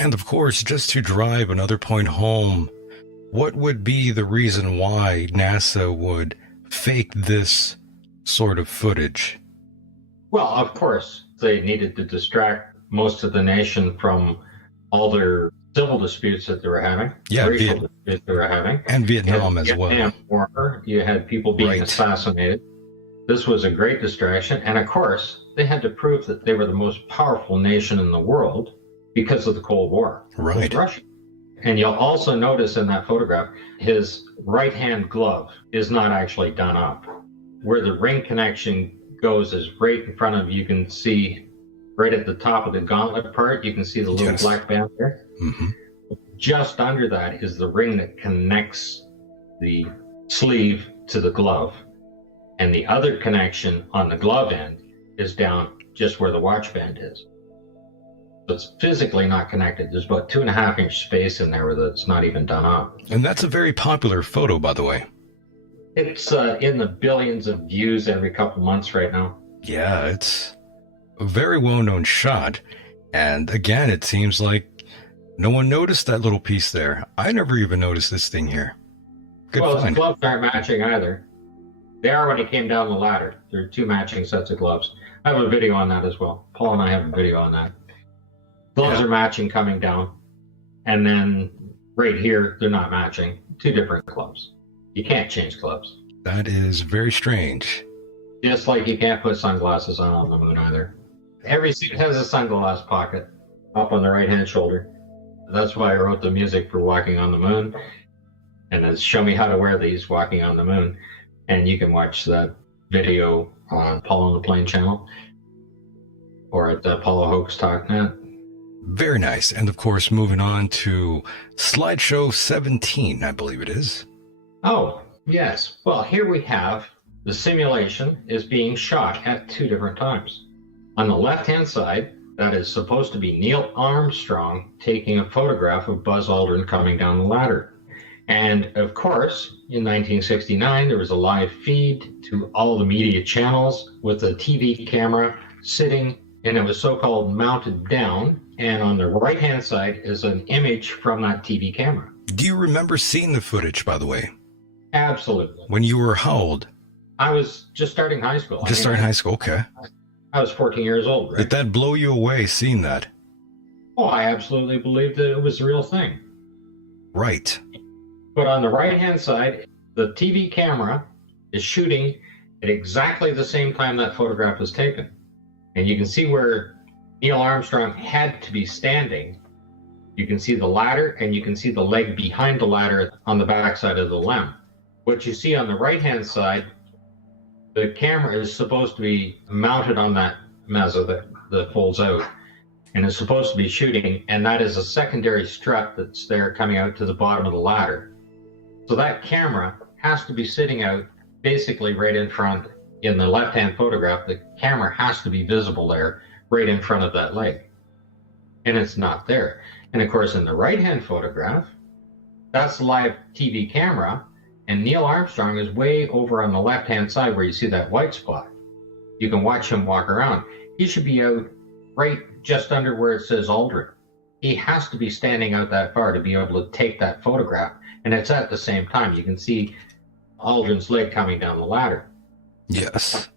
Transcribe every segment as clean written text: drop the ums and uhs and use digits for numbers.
And of course, just to drive another point home, what would be the reason why NASA would fake this sort of footage? Well, of course, they needed to distract most of the nation from all their civil disputes that they were having, racial disputes they were having. And Vietnam as well. Vietnam War, you had people being assassinated. This was a great distraction. And of course, they had to prove that they were the most powerful nation in the world because of the Cold War. Right. Russia. And you'll also notice in that photograph, his right-hand glove is not actually done up. Where the ring connection goes is right in front of you. You can see right at the top of the gauntlet part, you can see the little black band there. Mm-hmm. Just under that is the ring that connects the sleeve to the glove. And the other connection on the glove end is down just where the watch band is. So it's physically not connected. There's about 2.5-inch space in there where that's not even done up. And that's a very popular photo, by the way. It's in the billions of views every couple months right now. Yeah, it's a very well-known shot. And again, it seems like no one noticed that little piece there. I never even noticed this thing here. Good find. The gloves aren't matching either. They are when he came down the ladder. There are 2 matching sets of gloves. I have a video on that as well. Paul and I have a video on that. Gloves are matching coming down. And then right here, they're not matching. 2 different gloves. You can't change gloves. That is very strange. Just like you can't put sunglasses on the moon either. Every suit has a sunglass pocket up on the right-hand shoulder. That's why I wrote the music for Walking on the Moon. And it's Show Me How to Wear These, Walking on the Moon. And you can watch that video on Paul on the Plane channel or at apollohoax.net. Very nice. And of course, moving on to slideshow 17, I believe it is. Oh, yes. Well, here we have the simulation is being shot at 2 different times. On the left-hand side, that is supposed to be Neil Armstrong taking a photograph of Buzz Aldrin coming down the ladder. And of course, in 1969, there was a live feed to all the media channels with a TV camera sitting, and it was so-called mounted down. And on the right-hand side is an image from that TV camera. Do you remember seeing the footage, by the way? Absolutely. When you were how old? I was just starting high school. Starting high school, okay. I was 14 years old, right? Did that blow you away, seeing that? Oh, I absolutely believed that it was the real thing. Right. But on the right-hand side, the TV camera is shooting at exactly the same time that photograph was taken. And you can see where Neil Armstrong had to be standing. You can see the ladder, and you can see the leg behind the ladder on the backside of the limb. What you see on the right-hand side, the camera is supposed to be mounted on that mezzo that folds out, and is supposed to be shooting, and that is a secondary strut that's there coming out to the bottom of the ladder. So that camera has to be sitting out basically right in front. In the left-hand photograph, the camera has to be visible there, right in front of that leg. And it's not there. And of course, in the right-hand photograph, that's the live TV camera, and Neil Armstrong is way over on the left-hand side where you see that white spot. You can watch him walk around. He should be out right just under where it says Aldrin. He has to be standing out that far to be able to take that photograph. And it's at the same time. You can see Aldrin's leg coming down the ladder. Yes.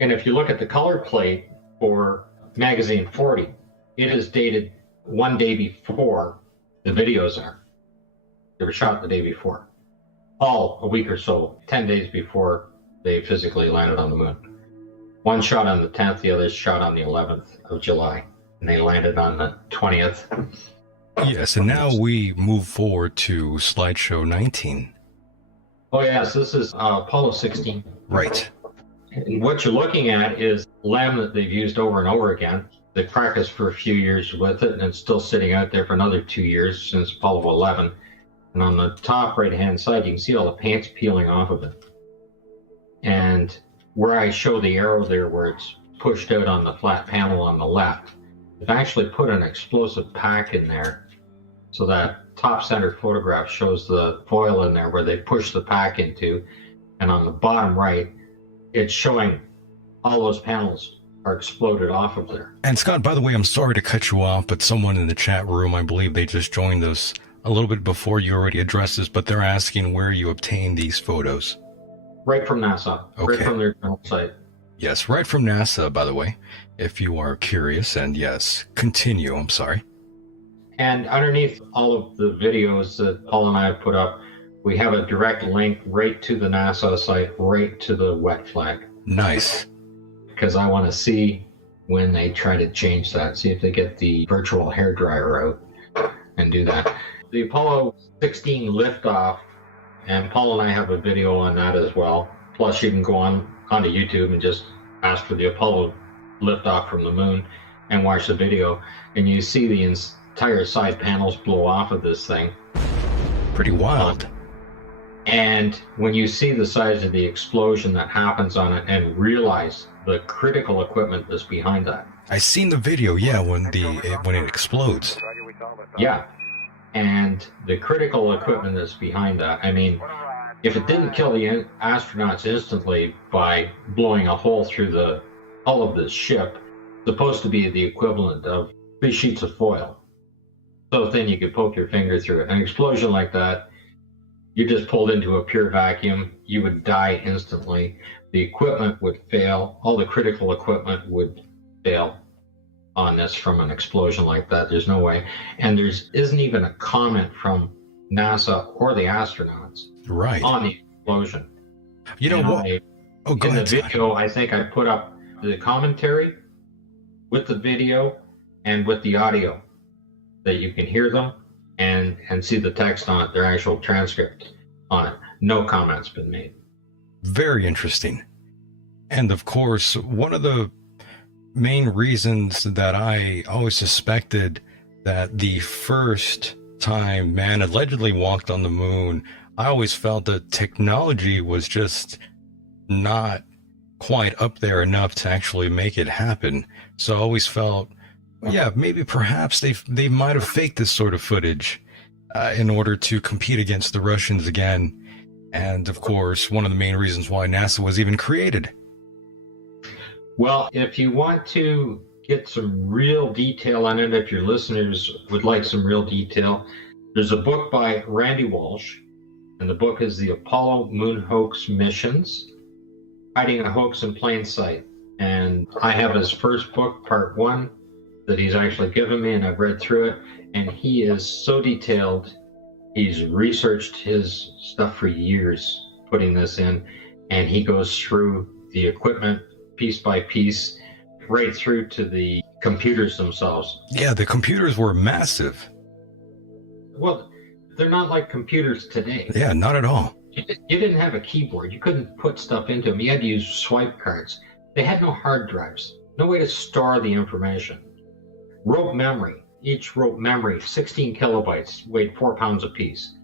And if you look at the color plate for magazine 40, it is dated one day before the videos are. They were shot the day before. All a week or so, 10 days before they physically landed on the moon. One shot on the 10th, the other shot on the 11th of July. And they landed on the 20th. Yes, and now we move forward to slideshow 19. Oh, yes, this is Apollo 16. Right. And what you're looking at is LEM that they've used over and over again. They practiced for a few years with it, and it's still sitting out there for another 2 years since Apollo 11. And on the top right-hand side, you can see all the paint's peeling off of it. And where I show the arrow there, where it's pushed out on the flat panel on the left, they've actually put an explosive pack in there. So that top center photograph shows the foil in there where they push the pack into. And on the bottom right, it's showing all those panels are exploded off of there. And Scott, by the way, I'm sorry to cut you off, but someone in the chat room, I believe they just joined us a little bit before you already addressed this, but they're asking where you obtained these photos. Right from NASA. Okay. Right from their site. Yes, right from NASA, by the way, if you are curious. And yes, continue. I'm sorry. And underneath all of the videos that Paul and I have put up, we have a direct link right to the NASA site, right to the wet flag. Nice. Because I want to see when they try to change that, see if they get the virtual hairdryer out and do that. The Apollo 16 liftoff, and Paul and I have a video on that as well. Plus, you can go onto YouTube and just ask for the Apollo liftoff from the moon and watch the video, and you see the entire side panels blow off of this thing. Pretty wild. And when you see the size of the explosion that happens on it and realize the critical equipment that's behind that. I seen the video, yeah, when it explodes. Yeah. And the critical equipment that's behind that. I mean, if it didn't kill the astronauts instantly by blowing a hole through the hull of this ship, it's supposed to be the equivalent of 3 sheets of foil. So thin you could poke your finger through it. An explosion like that, you just pulled into a pure vacuum, you would die instantly. The equipment would fail. All the critical equipment would fail on this from an explosion like that. There's no way. And there isn't even a comment from NASA or the astronauts on the explosion. You know what? Go ahead. In the video, I think I put up the commentary with the video and with the audio, that you can hear them and see the text on it, their actual transcript on it. No comments been made. Very interesting. And of course, one of the main reasons that I always suspected that the first time man allegedly walked on the moon, I always felt that technology was just not quite up there enough to actually make it happen. So I always felt, yeah, maybe perhaps they might have faked this sort of footage in order to compete against the Russians again. And of course, one of the main reasons why NASA was even created. Well, if you want to get some real detail on it, if your listeners would like some real detail, there's a book by Randy Walsh, and the book is The Apollo Moon Hoax Missions, Hiding a Hoax in Plain Sight. And I have his first book, part 1, that he's actually given me, and I've read through it, and he is so detailed. He's researched his stuff for years, putting this in, and he goes through the equipment piece by piece, right through to the computers themselves. Yeah, the computers were massive. Well, they're not like computers today. Yeah, not at all. You didn't have a keyboard. You couldn't put stuff into them. You had to use swipe cards. They had no hard drives, no way to store the information. Rope memory. Each rope memory, 16 kilobytes, weighed 4 pounds apiece.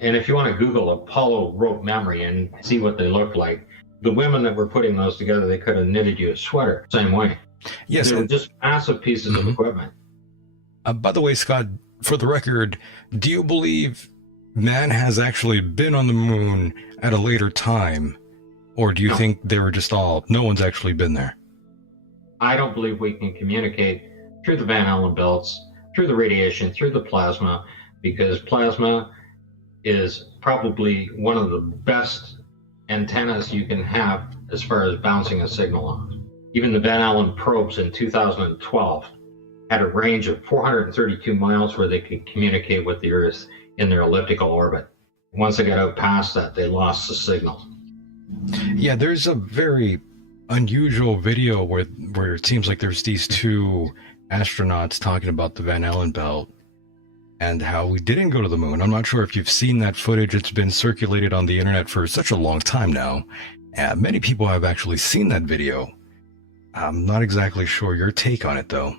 And if you want to Google Apollo rope memory and see what they look like, the women that were putting those together, they could have knitted you a sweater, same way. Yes. They were just massive pieces of equipment. By the way, Scott, for the record, do you believe man has actually been on the moon at a later time? Or do you think they were just no one's actually been there? I don't believe we can communicate through the Van Allen belts, through the radiation, through the plasma, because plasma is probably one of the best antennas you can have as far as bouncing a signal off. Even the Van Allen probes in 2012 had a range of 432 miles where they could communicate with the Earth in their elliptical orbit. Once they got out past that, they lost the signal. Yeah, there's a very unusual video where it seems like there's these two astronauts talking about the Van Allen belt and how we didn't go to the moon. I'm not sure if you've seen that footage. It's been circulated on the internet for such a long time now. Many people have actually seen that video. I'm not exactly sure your take on it, though.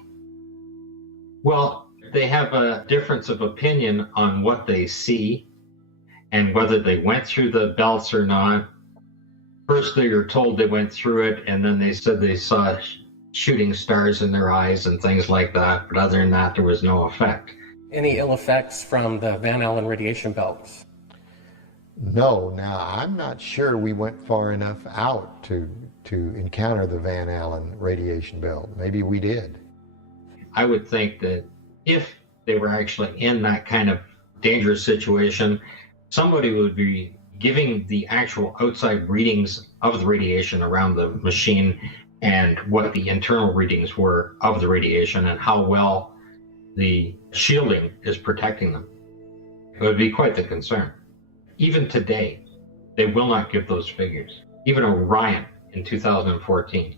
Well, they have a difference of opinion on what they see and whether they went through the belts or not. First, they were told they went through it, and then they said they saw shooting stars in their eyes and things like that. But other than that, there was no effect. Any ill effects from the Van Allen radiation belts? No, now I'm not sure we went far enough out to encounter the Van Allen radiation belt. Maybe we did. I would think that if they were actually in that kind of dangerous situation, somebody would be giving the actual outside readings of the radiation around the machine and what the internal readings were of the radiation and how well the shielding is protecting them. It would be quite the concern. Even today, they will not give those figures. Even Orion in 2014,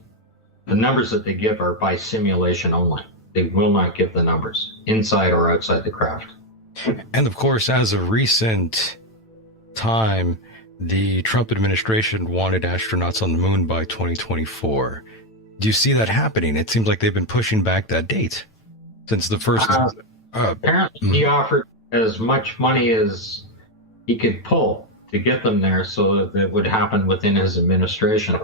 the numbers that they give are by simulation only. They will not give the numbers inside or outside the craft. And of course, as of recent time, the Trump administration wanted astronauts on the moon by 2024. Do you see that happening? It seems like they've been pushing back that date since the first. Apparently, he offered as much money as he could pull to get them there so that it would happen within his administration.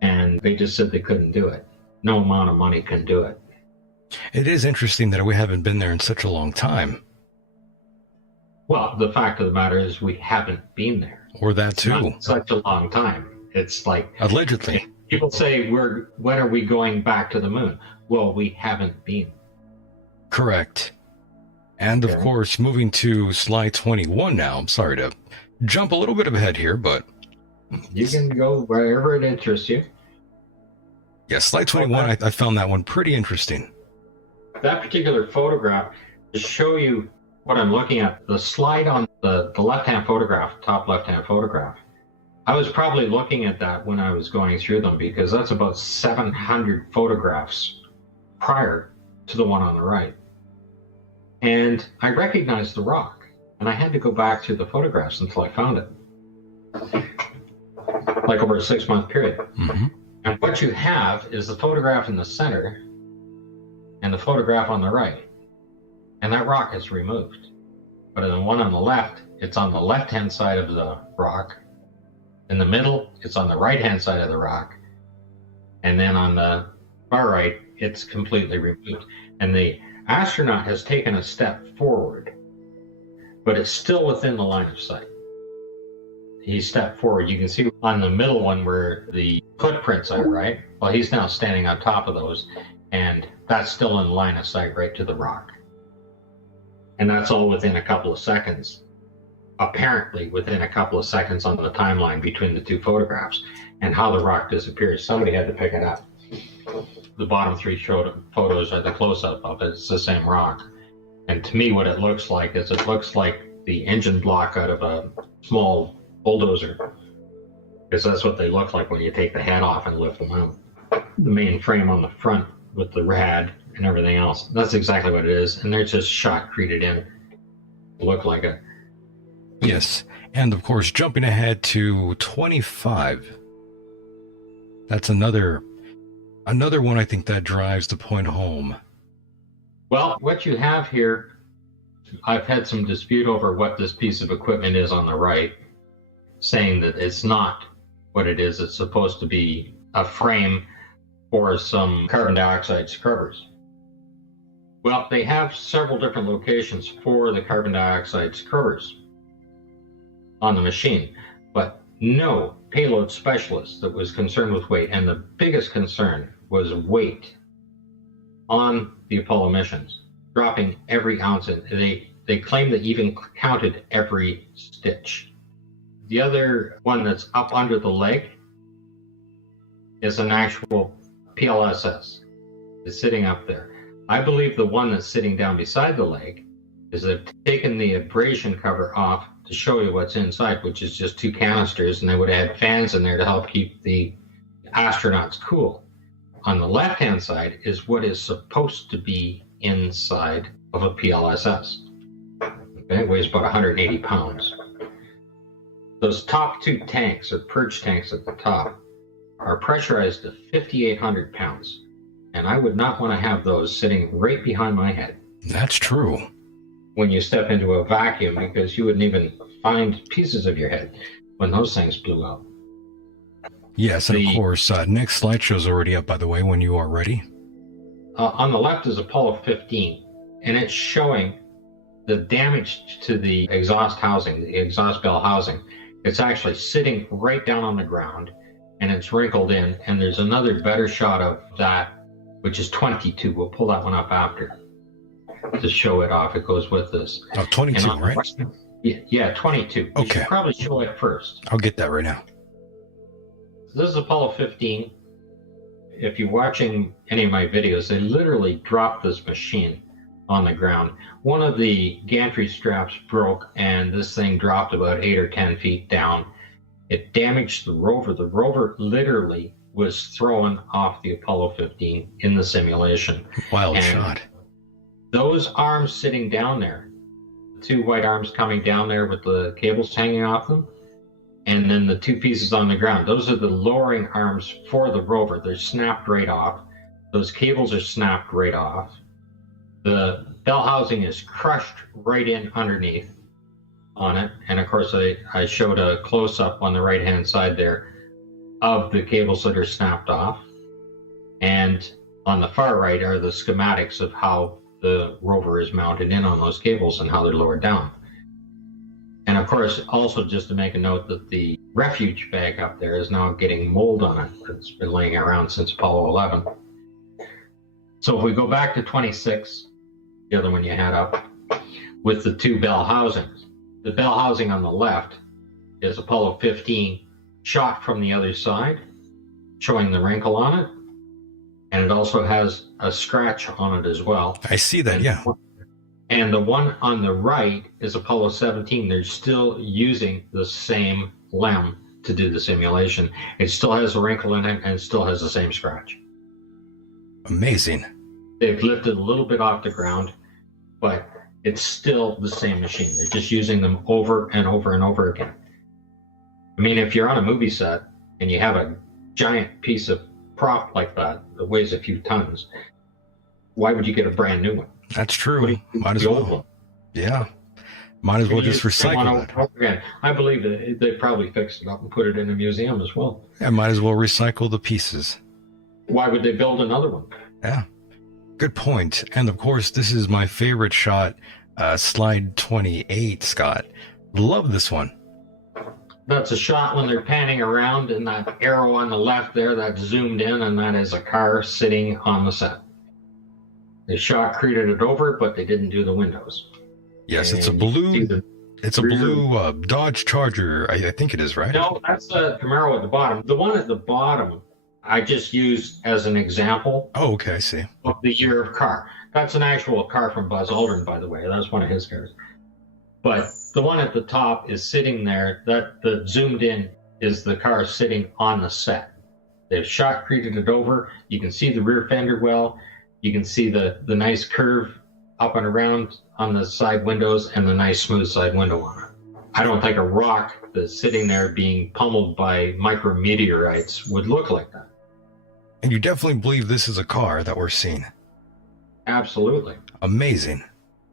And they just said they couldn't do it. No amount of money can do it. It is interesting that we haven't been there in such a long time. Well, the fact of the matter is we haven't been there. Or that too. Not such a long time. It's like allegedly. People say, when are we going back to the moon? Well, we haven't been. Correct. And of course, moving to slide 21 now. I'm sorry to jump a little bit ahead here, but you can go wherever it interests you. Yeah, slide 21, I found that one pretty interesting. That particular photograph, to show you what I'm looking at, the slide on the left-hand photograph, top left-hand photograph, I was probably looking at that when I was going through them because that's about 700 photographs prior to the one on the right. And I recognized the rock, and I had to go back through the photographs until I found it, like over a 6-month period. Mm-hmm. And what you have is the photograph in the center and the photograph on the right. And that rock is removed. But in the one on the left, it's on the left-hand side of the rock. In the middle, it's on the right-hand side of the rock. And then on the far right, it's completely removed. And the astronaut has taken a step forward, but it's still within the line of sight. He stepped forward. You can see on the middle one where the footprints are, right? Well, he's now standing on top of those, and that's still in line of sight right to the rock. And that's all within a couple of seconds, apparently within a couple of seconds on the timeline between the two photographs. And how the rock disappears, somebody had to pick it up. The bottom 3 photos are the close-up of it. It's the same rock. And to me, what it looks like is it looks like the engine block out of a small bulldozer, because that's what they look like when you take the head off and lift them out. The main frame on the front with the rad and everything else. That's exactly what it is. And they're just shotcreted in to look like it. Yes. And of course, jumping ahead to 25. That's another one I think that drives the point home. Well, what you have here, I've had some dispute over what this piece of equipment is on the right, saying that it's not what it is. It's supposed to be a frame for some carbon dioxide scrubbers. Well, they have several different locations for the carbon dioxide scrubbers on the machine, but no payload specialist that was concerned with weight. And the biggest concern was weight on the Apollo missions, dropping every ounce. They claim they even counted every stitch. The other one that's up under the leg is an actual PLSS. It's sitting up there. I believe the one that's sitting down beside the leg is they've taken the abrasion cover off to show you what's inside, which is just 2 canisters, and they would have had fans in there to help keep the astronauts cool. On the left-hand side is what is supposed to be inside of a PLSS. Okay, it weighs about 180 pounds. Those top 2 tanks, or purge tanks at the top, are pressurized to 5,800 pounds. And I would not want to have those sitting right behind my head. That's true. When you step into a vacuum, because you wouldn't even find pieces of your head when those things blew out. Yes, and of course, next slideshow's already up, by the way, when you are ready. On the left is Apollo 15, and it's showing the damage to the exhaust housing, the exhaust bell housing, it's actually sitting right down on the ground and it's wrinkled in. And there's another better shot of that, which is 22. We'll pull that one up after to show it off. It goes with this. Oh, 22, right? Yeah, 22. Okay. You should probably show it first. I'll get that right now. This is Apollo 15. If you're watching any of my videos, they literally dropped this machine on the ground. One of the gantry straps broke and this thing dropped about 8 or 10 feet down. It damaged the rover. The rover literally was thrown off the Apollo 15 in the simulation. Wild And shot. those arms sitting down there, two white arms coming down there with the cables hanging off them, and then the two pieces on the ground, those are the lowering arms for the rover. They're snapped right off. Those cables are snapped right off. The bell housing is crushed right in underneath on it. And of course, I showed a close-up on the right-hand side there of the cables that are snapped off. And on the far right are the schematics of how the rover is mounted in on those cables and how they're lowered down. And of course, also just to make a note that the refuge bag up there is now getting mold on it. It's been laying around since Apollo 11. So if we go back to 26, the other one you had up, with the two bell housings. The bell housing on the left is Apollo 15 shot from the other side, showing the wrinkle on it. And it also has a scratch on it as well. I see that, yeah. And the one on the right is Apollo 17. They're still using the same LEM to do the simulation. It still has a wrinkle in it and still has the same scratch. Amazing. They've lifted a little bit off the ground, but it's still the same machine. They're just using them over and over and over again. I mean, if you're on a movie set and you have a giant piece of prop like that weighs a few tons, why would you get a brand new one? That's true. Might as well. Yeah. Might as well just recycle that. I believe that they probably fixed it up and put it in a museum as well. Yeah, might as well recycle the pieces. Why would they build another one? Yeah. Good point. And of course, this is my favorite shot, slide 28, Scott. Love this one. That's a shot when they're panning around, and that arrow on the left there, that's zoomed in, and that is a car sitting on the set. They shot-created it over, but they didn't do the windows. Yes, and it's a blue. It's a blue Dodge Charger. I think it is, right? No, that's the Camaro at the bottom. The one at the bottom, I just used as an example. Oh, okay, I see. Of the year of car. That's an actual car from Buzz Aldrin, by the way. That's one of his cars. But the one at the top is sitting there. The zoomed in is the car sitting on the set. They've shot-created it over. You can see the rear fender well. You can see the nice curve up and around on the side windows and the nice smooth side window on it. I don't think a rock that's sitting there being pummeled by micrometeorites would look like that. And you definitely believe this is a car that we're seeing? Absolutely. Amazing.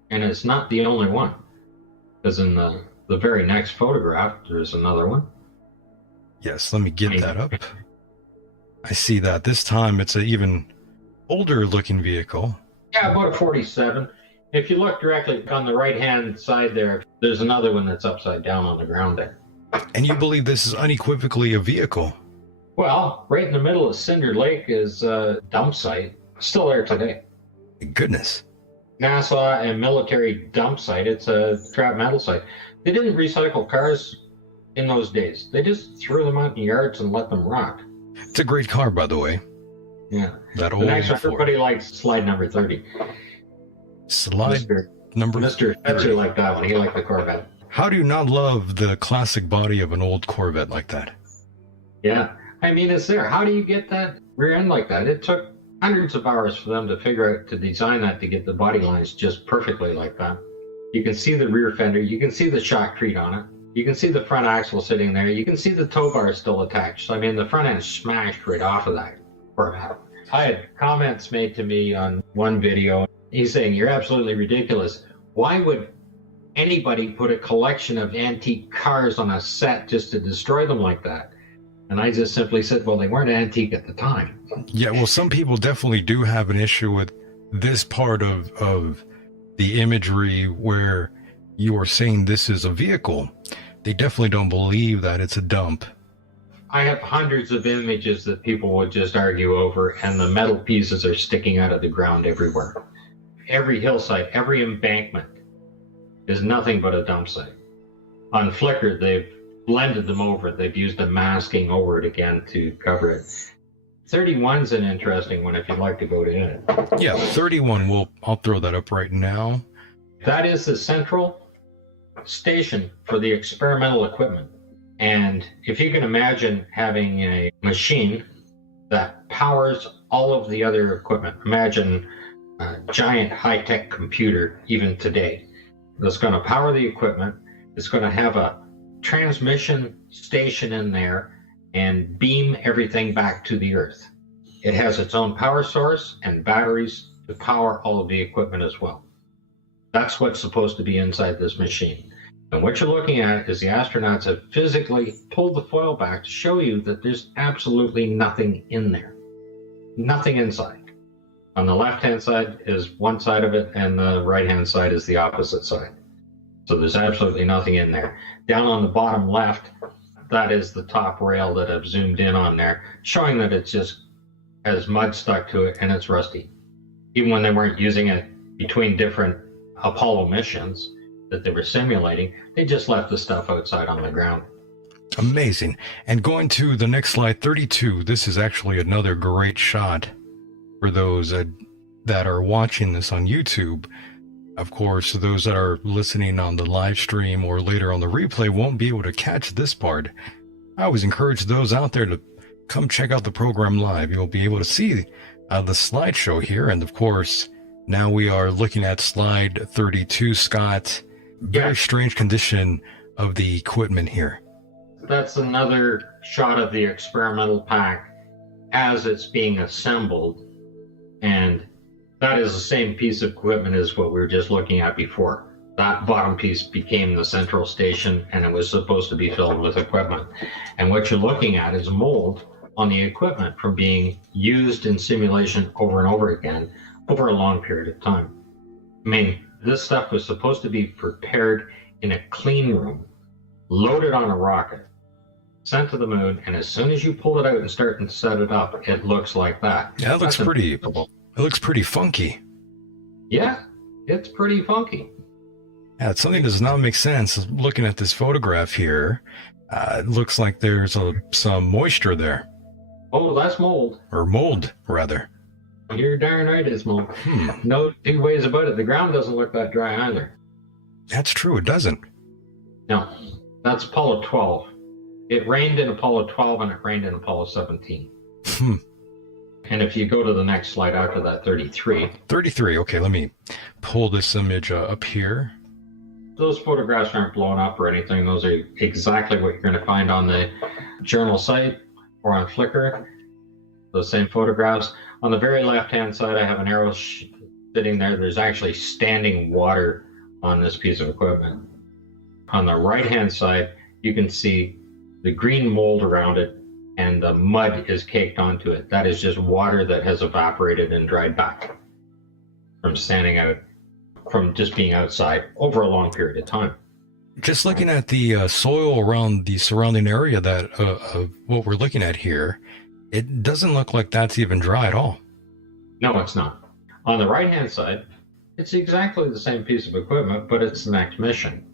And it's not the only one. Because in the very next photograph, there's another one. Yes, let me get that up. I see that. This time it's an even older looking vehicle. Yeah, about a 47. If you look directly on the right-hand side there, there's another one that's upside down on the ground there. And you believe this is unequivocally a vehicle? Well, right in the middle of Cinder Lake is a dump site. Still there today. Goodness. NASA and military dump site. It's a scrap metal site. They didn't recycle cars in those days. They just threw them out in yards and let them rot. It's a great car, by the way. Yeah. That old the next one, everybody likes slide number 30. Slide number Mr. Fetzer liked that one. He liked the Corvette. How do you not love the classic body of an old Corvette like that? Yeah. I mean, it's there. How do you get that rear end like that? It took hundreds of hours for them to figure out to design that to get the body lines just perfectly like that. You can see the rear fender. You can see the shotcrete on it. You can see the front axle sitting there. You can see the tow bar still attached. I mean, the front end smashed right off of that Corvette. I had comments made to me on one video. He's saying, "You're absolutely ridiculous. Why would anybody put a collection of antique cars on a set just to destroy them like that?" And I just simply said, well, they weren't antique at the time. Yeah, well, some people definitely do have an issue with this part of the imagery where you are saying this is a vehicle, they definitely don't believe that it's a dump. I have hundreds of images that people would just argue over, and the metal pieces are sticking out of the ground everywhere. Every hillside, every embankment is nothing but a dump site. On Flickr, they've blended them over. They've used a masking over it again to cover it. 31's an interesting one if you'd like to go to it. Yeah, 31, I'll throw that up right now. That is the central station for the experimental equipment. And if you can imagine having a machine that powers all of the other equipment, imagine a giant high-tech computer even today that's going to power the equipment. It's going to have a transmission station in there and beam everything back to the Earth. It has its own power source and batteries to power all of the equipment as well. That's what's supposed to be inside this machine. And what you're looking at is the astronauts have physically pulled the foil back to show you that there's absolutely nothing in there. Nothing inside. On the left-hand side is one side of it, and the right-hand side is the opposite side. So there's absolutely nothing in there. Down on the bottom left, that is the top rail that I've zoomed in on there, showing that it just has mud stuck to it and it's rusty. Even when they weren't using it between different Apollo missions that they were simulating, they just left the stuff outside on the ground. Amazing. And going to the next slide, 32, this is actually another great shot for those that are watching this on YouTube. Of course, those that are listening on the live stream or later on the replay won't be able to catch this part. I always encourage those out there to come check out the program live. You'll be able to see the slideshow here. And of course, now we are looking at slide 32, Scott. Very strange condition of the equipment here. That's another shot of the experimental pack as it's being assembled. And that is the same piece of equipment as what we were just looking at before. That bottom piece became the central station, and it was supposed to be filled with equipment. And what you're looking at is mold on the equipment from being used in simulation over and over again over a long period of time. I mean, this stuff was supposed to be prepared in a clean room, loaded on a rocket, sent to the moon, and as soon as you pull it out and start and set it up, it looks like that. Yeah, it looks pretty funky. Yeah, it's pretty funky. Yeah, something does not make sense. Looking at this photograph here, it looks like there's some moisture there. Oh, that's mold. Or mold, rather. You're darn right it's mold. No two ways about it. The ground doesn't look that dry either. That's true, it doesn't. No, that's Apollo 12. It rained in Apollo 12 and it rained in Apollo 17. And if you go to the next slide after that, 33. 33, okay, let me pull this image up here. Those photographs aren't blown up or anything. Those are exactly what you're going to find on the journal site or on Flickr. Those same photographs. On the very left-hand side, I have an arrow sitting there. There's actually standing water on this piece of equipment. On the right-hand side, you can see the green mold around it, and the mud is caked onto it. That is just water that has evaporated and dried back from standing out, from just being outside over a long period of time. Just looking at the soil around the surrounding area that of what we're looking at here, it doesn't look like that's even dry at all. No, it's not. On the right-hand side, it's exactly the same piece of equipment, but it's the next mission.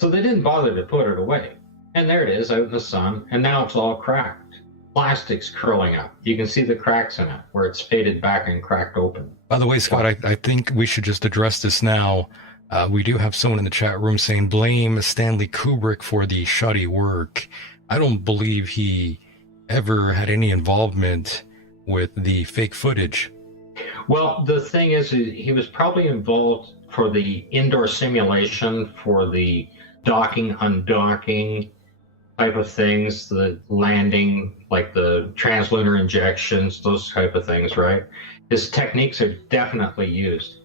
So they didn't bother to put it away. And there it is out in the sun, and now it's all cracked. Plastic's curling up. You can see the cracks in it where it's faded back and cracked open. By the way, Scott, I think we should just address this now. We do have someone in the chat room saying blame Stanley Kubrick for the shoddy work. I don't believe he ever had any involvement with the fake footage. Well, the thing is, he was probably involved for the indoor simulation, for the docking, undocking type of things, the landing, like the translunar injections, those type of things, right? His techniques are definitely used.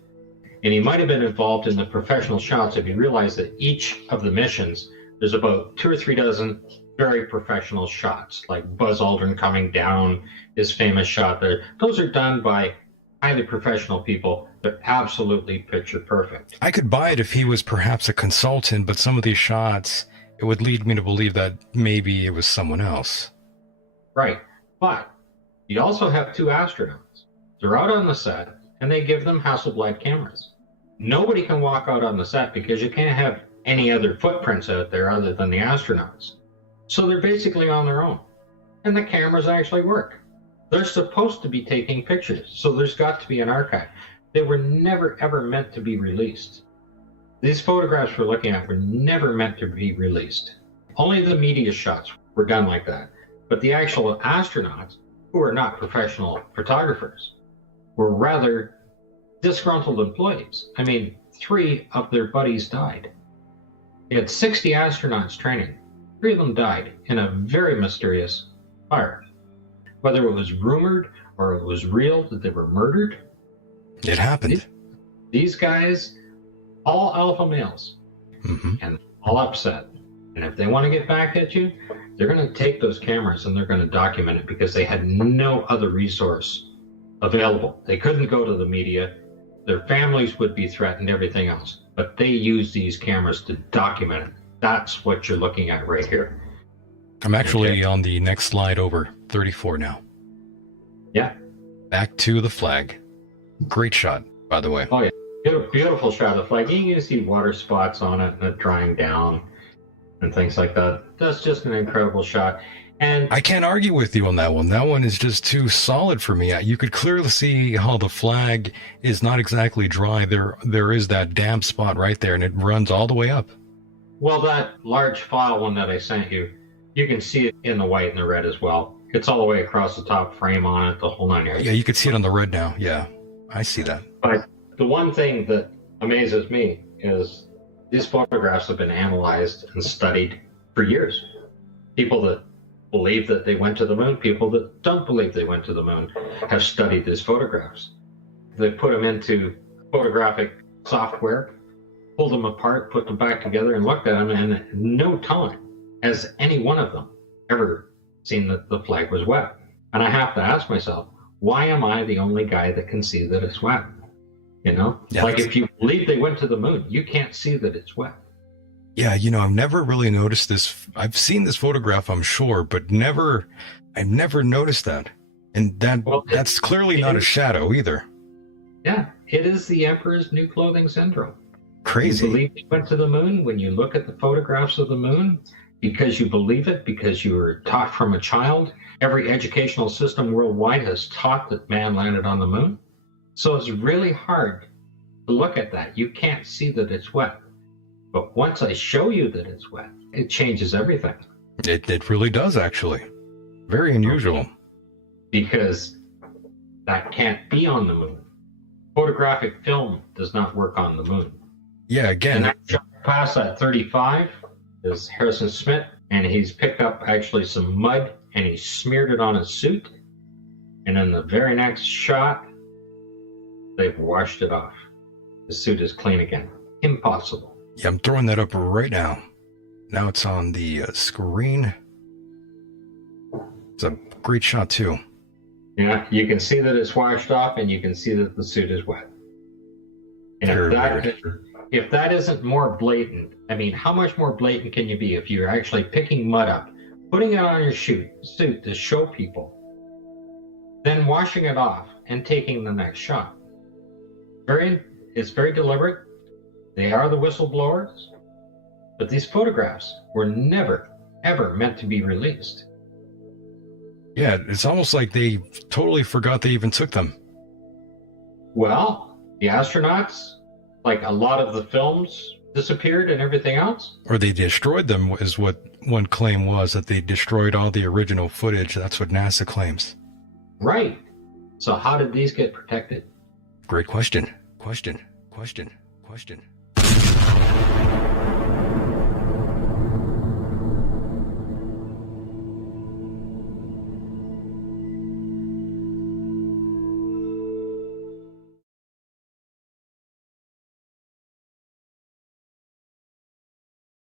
And he might have been involved in the professional shots if you realize that each of the missions, there's about 2 or 3 dozen very professional shots, like Buzz Aldrin coming down, his famous shot there. Those are done by highly professional people They're absolutely picture perfect. I could buy it if he was perhaps a consultant, but some of these shots, it would lead me to believe that maybe it was someone else. Right. But you also have 2 astronauts. They're out on the set, and they give them Hasselblad cameras. Nobody can walk out on the set because you can't have any other footprints out there other than the astronauts. So they're basically on their own. And the cameras actually work. They're supposed to be taking pictures, so there's got to be an archive. They were never, ever meant to be released. These photographs we're looking at were never meant to be released. Only the media shots were done like that. But the actual astronauts, who are not professional photographers, were rather disgruntled employees. I mean, 3 of their buddies died. They had 60 astronauts training. 3 of them died in a very mysterious fire. Whether it was rumored or it was real that they were murdered, It happened. these guys, all alpha males, and all upset. And if they want to get back at you, they're going to take those cameras and they're going to document it because they had no other resource available. They couldn't go to the media. Their families would be threatened, everything else. But they use these cameras to document it. That's what you're looking at right here. I'm actually on the next slide over, 34 now. Yeah. Back to the flag. Great shot, by the way. Oh, yeah. Beautiful shot of the flag. You can see water spots on it and it drying down and things like that. That's just an incredible shot. And I can't argue with you on that one. That one is just too solid for me. You could clearly see how the flag is not exactly dry. There is that damp spot right there, and it runs all the way up. well, that large file one that I sent you, you can see it in the white and the red as well. It's all the way across the top frame on it, the whole 9 yards. Yeah, you could see it on the red now. Yeah, I see that. But the one thing that amazes me is these photographs have been analyzed and studied for years. People that believe that they went to the moon, people that don't believe they went to the moon, have studied these photographs. They put them into photographic software, pulled them apart, put them back together, and looked at them, and in no time has any one of them ever seen that the flag was wet. And I have to ask myself, why am I the only guy that can see that it's wet? You know, Yeah, like if you believe they went to the moon, you can't see that it's wet. Yeah, I've never really noticed this. I've seen this photograph, I'm sure, but I've never noticed that. And that's clearly not a shadow either. Yeah, it is the Emperor's New Clothing Syndrome. Crazy. You believe they went to the moon when you look at the photographs of the moon because you believe it, because you were taught from a child. Every educational system worldwide has taught that man landed on the moon. So it's really hard to look at that. You can't see that it's wet. But once I show you that it's wet, it changes everything. It really does, actually. Very unusual. Because that can't be on the moon. Photographic film does not work on the moon. Yeah, again. And that shot past at 35 is Harrison Smith, and he's picked up actually some mud and he smeared it on his suit. And in the very next shot, they've washed it off. The suit is clean again. Impossible. Yeah, I'm throwing that up right now. Now it's on the screen. It's a great shot, too. Yeah, you can see that it's washed off, and you can see that the suit is wet. And if that isn't more blatant, I mean, how much more blatant can you be if you're actually picking mud up, putting it on your suit to show people, then washing it off and taking the next shot? It's very deliberate. They are the whistleblowers, but these photographs were never, ever meant to be released. Yeah, it's almost like they totally forgot they even took them. Well, the astronauts, like a lot of the films, disappeared and everything else. Or they destroyed them, is what one claim was, that they destroyed all the original footage. That's what NASA claims. Right. So how did these get protected? Great question. Question.